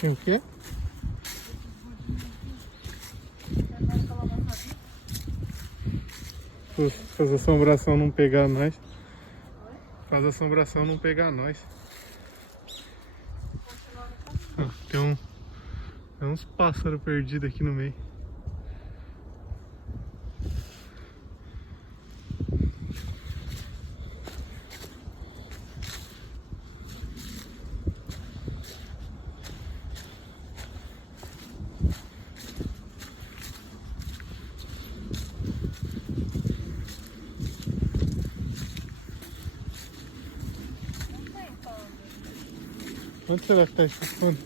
Tem o quê? Faz a assombração não pegar nós. Faz a assombração não pegar nós. Ah, tem uns pássaros perdidos aqui no meio. Onde será que tá esse pano?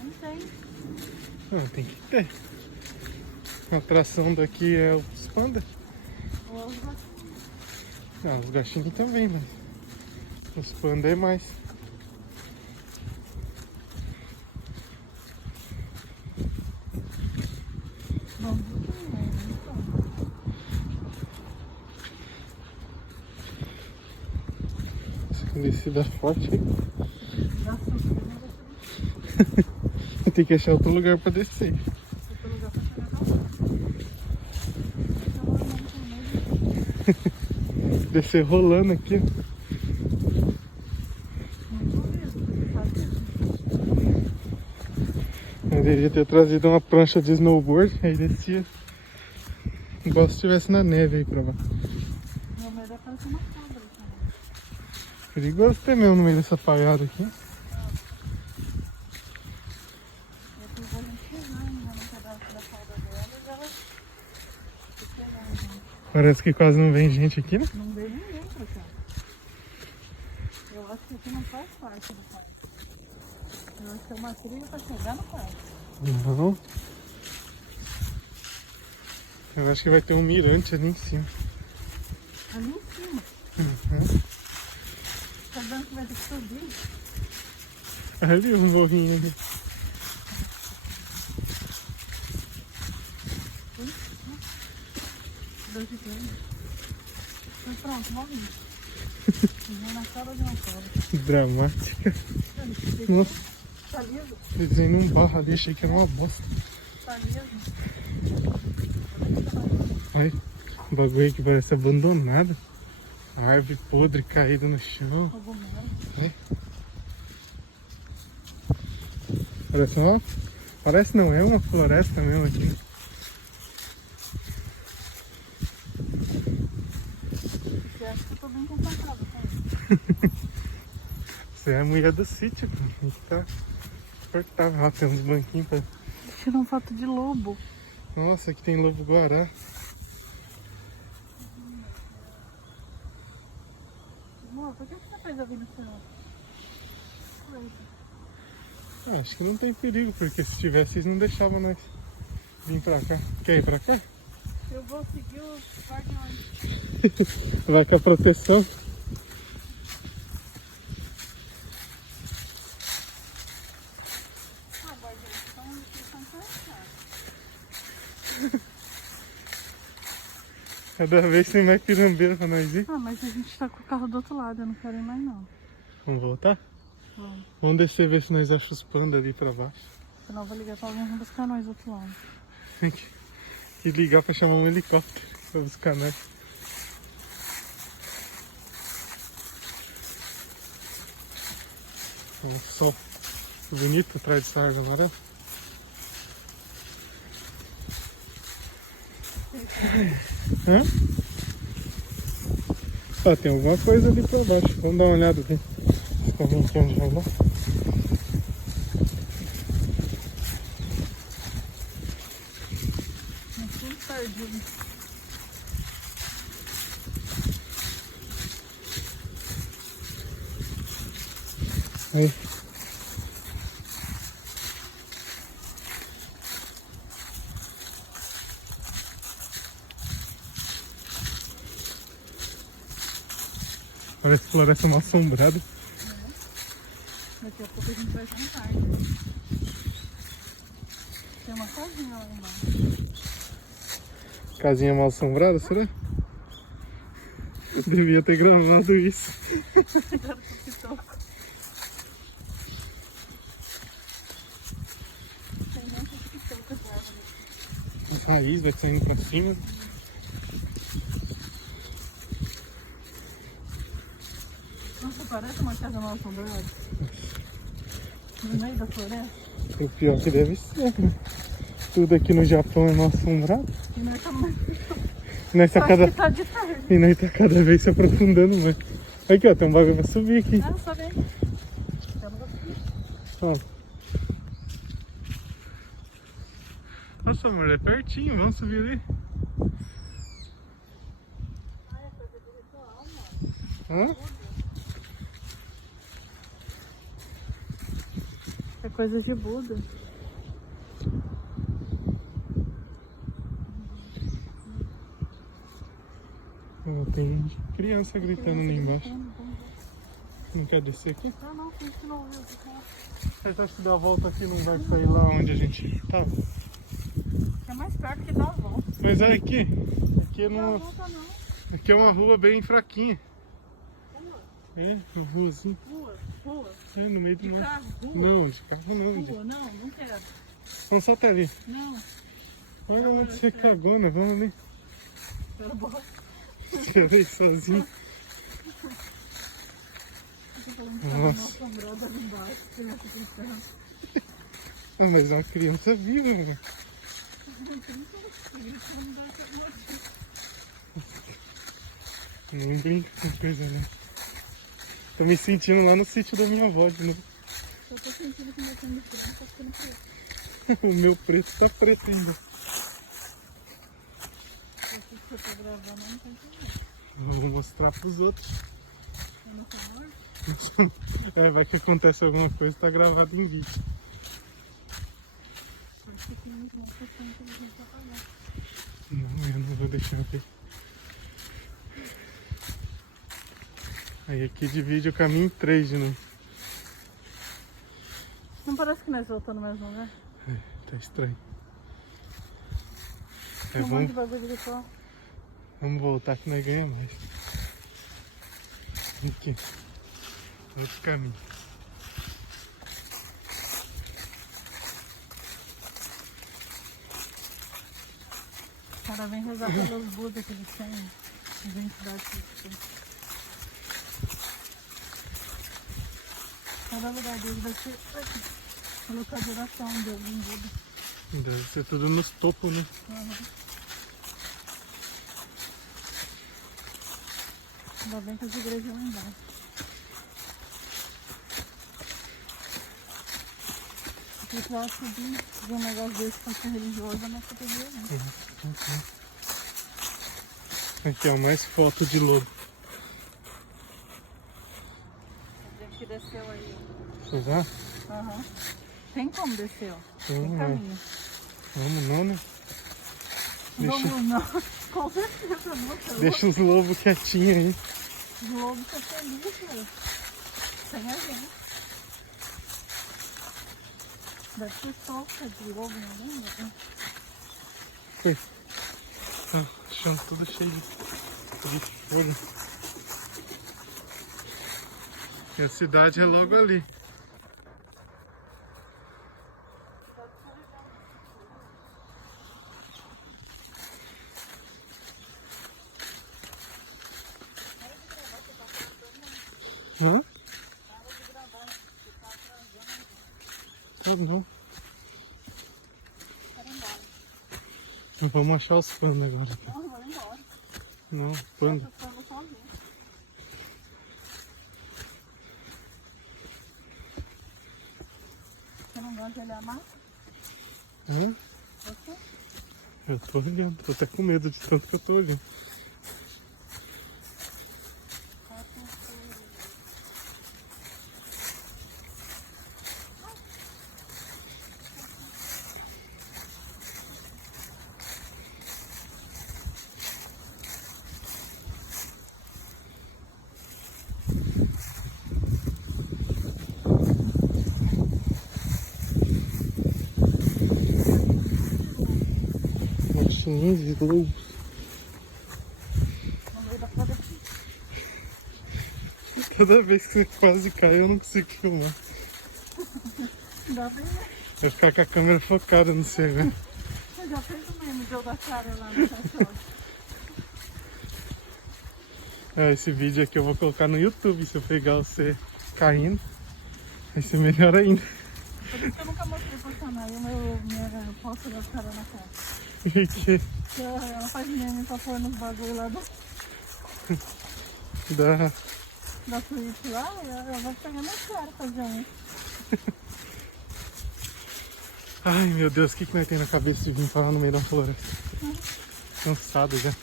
Não tem. Não, tem que ter. A atração daqui é os pandas. Ah, os gatinhos também, mas os pandas é mais. Essa descida forte aí. Tem que achar outro lugar pra descer. Descer rolando aqui. Eu deveria ter trazido uma prancha de snowboard, aí descia. Igual se estivesse na neve aí pra baixo. Meu medo é parecer uma cobra também. Perigoso ter mesmo no meio dessa paiada aqui. Eu vou enxergar ainda no pedaço da cauda dela e ela se pegar, gente. Parece que quase não vem gente aqui, né? Não veio ninguém pra cá. Eu acho que aqui não faz parte do parque. Eu acho que é uma trilha pra chegar no parque. Não. Eu acho que vai ter um mirante ali em cima. Ali em cima. Uhum. Tá vendo que vai ter que subir? Ali um morrinho ali. Mas pronto, vamos ir. Vem na cara de uma cobra. Dramática. Nossa, Tá liso? desenho num barro ali, achei que era uma bosta. Tá liso? Olha, um bagulho aí que parece abandonado. A árvore podre caída no chão. Cogumelo. Olha. Parece uma... Parece não, é uma floresta mesmo aqui. Você acha que eu tô bem confortável com isso? Você é a mulher do sítio, tem que tá confortável. Ó, tem uns banquinhos pra... Tirar uma foto de lobo. Nossa, aqui tem lobo-guará. Amor, por que você fez a vida assim? Ah, acho que não tem perigo, porque se tivesse, eles não deixavam nós vir pra cá. Quer ir pra cá? Eu vou seguir os guardiões. Vai com a proteção. Ah, guardiões, então eles estão cansados. Cada vez tem mais pirambeira pra nós ir. Ah, mas a gente tá com o carro do outro lado, eu não quero ir mais não. Vamos voltar? Vamos. Vamos descer ver se nós achamos os pandas ali pra baixo. Senão eu vou ligar pra alguém pra buscar nós do outro lado. Tem que ligar pra chamar um helicóptero pra buscar nós. Um sol bonito atrás dessa árvore amarela. Hã? Ah, tem alguma coisa ali pra baixo. Vamos dar uma olhada aqui. Pra ver aqui onde vai lá. É tudo perdido. Aí. Parece floresta mal assombrada. Daqui a pouco a gente vai jantar. Tem uma casinha lá embaixo. Casinha mal assombrada, será? Eu devia ter gravado isso. Agora tô que toco. raiz vai saindo pra cima. Nossa, parece uma casa mal assombrada. No meio da floresta. O pior que deve ser, né? Tudo aqui no Japão é mal assombrado. E nós estamos... Nós tá Só cada... que tá de tarde. E nós tá cada vez se aprofundando mais. Aqui, ó, tem um bagulho pra subir aqui. Não, só vem. Eu não vou subir. Ó. Nossa, amor, é pertinho. Vamos subir ali. Ai, é coisa de ritual, mano. Hã? É coisa de Buda. Ó, tem criança gritando ali embaixo. Não quer descer aqui? Ah, não, tem que não ouviu. Mas acho que dar a volta aqui não vai sair lá onde a gente tava. É mais perto que dá a volta. Mas é aqui. Aqui, Não dá a não... volta não. aqui é uma rua bem fraquinha. Rua, É, uma rua assim. rua. É, no meio do De mar. carro, rua. Não, de carro não. Rua, não quero. Vamos só até ali. Não, Olha onde você cagou, né? Vamos ali. quero bola. Tirei sozinho. Eu tô falando que tá Nossa. assombrada ali embaixo. Tem essa questão. Mas é uma criança viva, né? Nem brinca com coisa, né? Tô me sentindo lá no sítio da minha avó de novo. Eu tô sentindo que meu sangue branco tá ficando preto. O meu preto tá preto ainda. Esse que você tá gravando não tem problema. Eu vou mostrar pros outros. É nosso amor? É, vai que acontece alguma coisa, tá gravado em vídeo. Acho que tem uma questão que a gente vai pagar. Não, eu não vou deixar ver. Aí aqui divide o caminho em 3 de novo. Não parece que nós voltamos no mesmo lugar? Tá estranho. É, Tem um monte de bagulho de ritual. vamos voltar que nós ganhamos mais. Aqui. Outro caminho. O cara vem rezar pelos Budas que eles têm. As entidades que eles têm. Cada lugar deles vai ser a localização de algum Buda. Deve ser tudo nos topos, né? Ainda bem que as igrejas lá embaixo. Se eu precisava subir de um negócio desse pra ser religioso, eu não poderia não. Aqui, ó, mais foto de lobo. Tem que desceu aí. Será? Aham. Tem como descer, ó. Tem Vamos, caminho. Vamos não, né? Deixa, Vamos não. Com certeza não. deixa os lobos quietinhos aí. Os lobos estão felizes, né? Sem a gente. Deve ter solta de lobo, não lembra? Foi. Ah, o chão todo cheio de folha. E a cidade é logo ali. Hã? Ah, não. Não vamos achar os panos agora. Não, vou embora. Não, pano. Eu tô sozinho. Você não gosta de olhar mais? Hã? Você? Eu tô olhando, tô até com medo de tanto que eu tô olhando. Martinhos e lobos. No meio da floresta. Toda vez que você quase cai, eu não consigo filmar. Dá bem, né? Vai ficar com a câmera focada no você, né? Você já fez o meme de eu da cara lá no cachorro? Esse vídeo aqui eu vou colocar no YouTube. Se eu pegar você caindo, vai ser melhor ainda. Por isso que eu nunca mostrei pro canal minha foto da cara na cara. E que Porque ela faz meme pra pôr nos bagulho lá da Twitch lá, e ela vai pegando a cara fazendo isso. Ai meu Deus, o que nós tem na cabeça de vir pra lá no meio da floresta? Cansado já.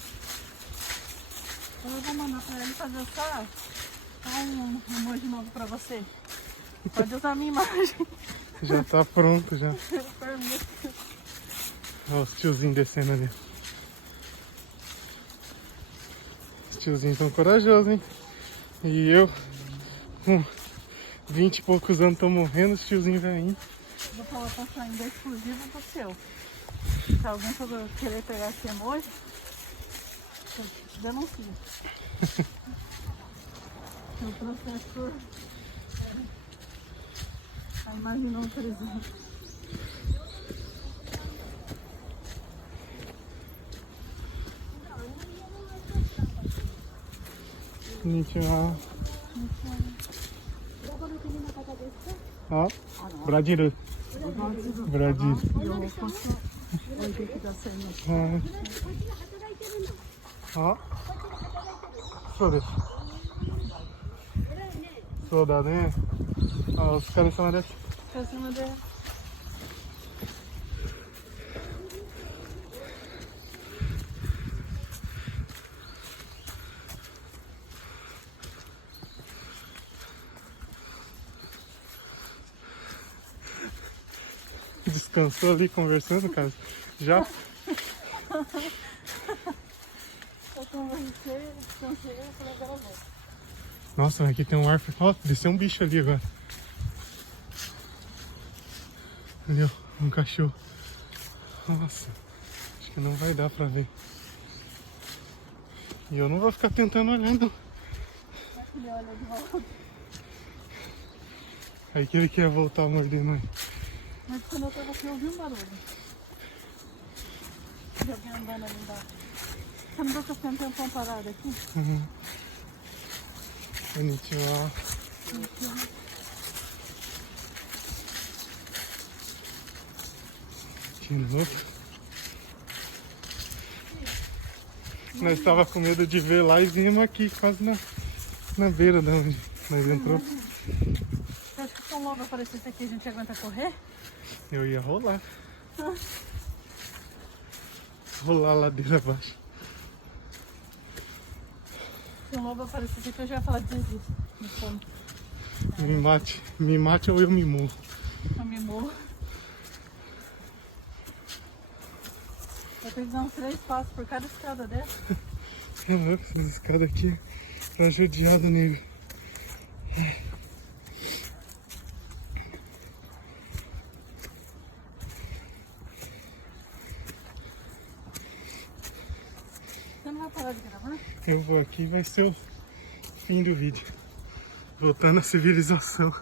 Eu vou mandar pra ele fazer só um emoji novo pra você. Pode usar a minha imagem. Já tá pronto já. Eu permito. Olha os tiozinhos descendo ali. Os tiozinhos tão corajosos, hein? E eu, com 20 e poucos anos, tô morrendo, os tiozinhos velhinhos. Vou falar pra sair exclusivo pro seu. Se alguém for querer pegar esse emoji, denuncia. O professor a imagem não presente. Konnichiwa. Ah, Brasil. Brasil. Ah, そうです。そうだね。あ、お疲れ様です。お疲れ様です。Descansou ali conversando, cara? Já? Eu conversei, descansei e falei, agora eu vou. Nossa, mas aqui tem um ar. Ó, desceu um bicho ali agora. Ali, ó, um cachorro. Nossa, acho que não vai dar pra ver. E eu não vou ficar tentando olhar, não. Ele olha de volta. Aí que ele quer voltar a morder nós. Mas quando eu tava aqui, eu ouvi um barulho. De alguém andando ali embaixo. Você não viu que eu fiquei um tempão parado aqui? Uhum. Konnichiwa. De novo. Nós estava com medo de ver lá e viemos aqui, quase na beira de onde nós entrou. Você acha que tão logo aparecesse aqui a gente aguenta correr? Eu ia rolar. Rolar a ladeira abaixo. Se um lobo aparecesse aqui, eu já ia falar desisto. Me mate ou eu me morro. Eu me morro. Eu tenho que dar uns 3 passos por cada escada dessa. É louco, essas escadas aqui tá judiado nele. Você não vai parar de gravar? Eu vou aqui, vai ser o fim do vídeo. Voltando à civilização.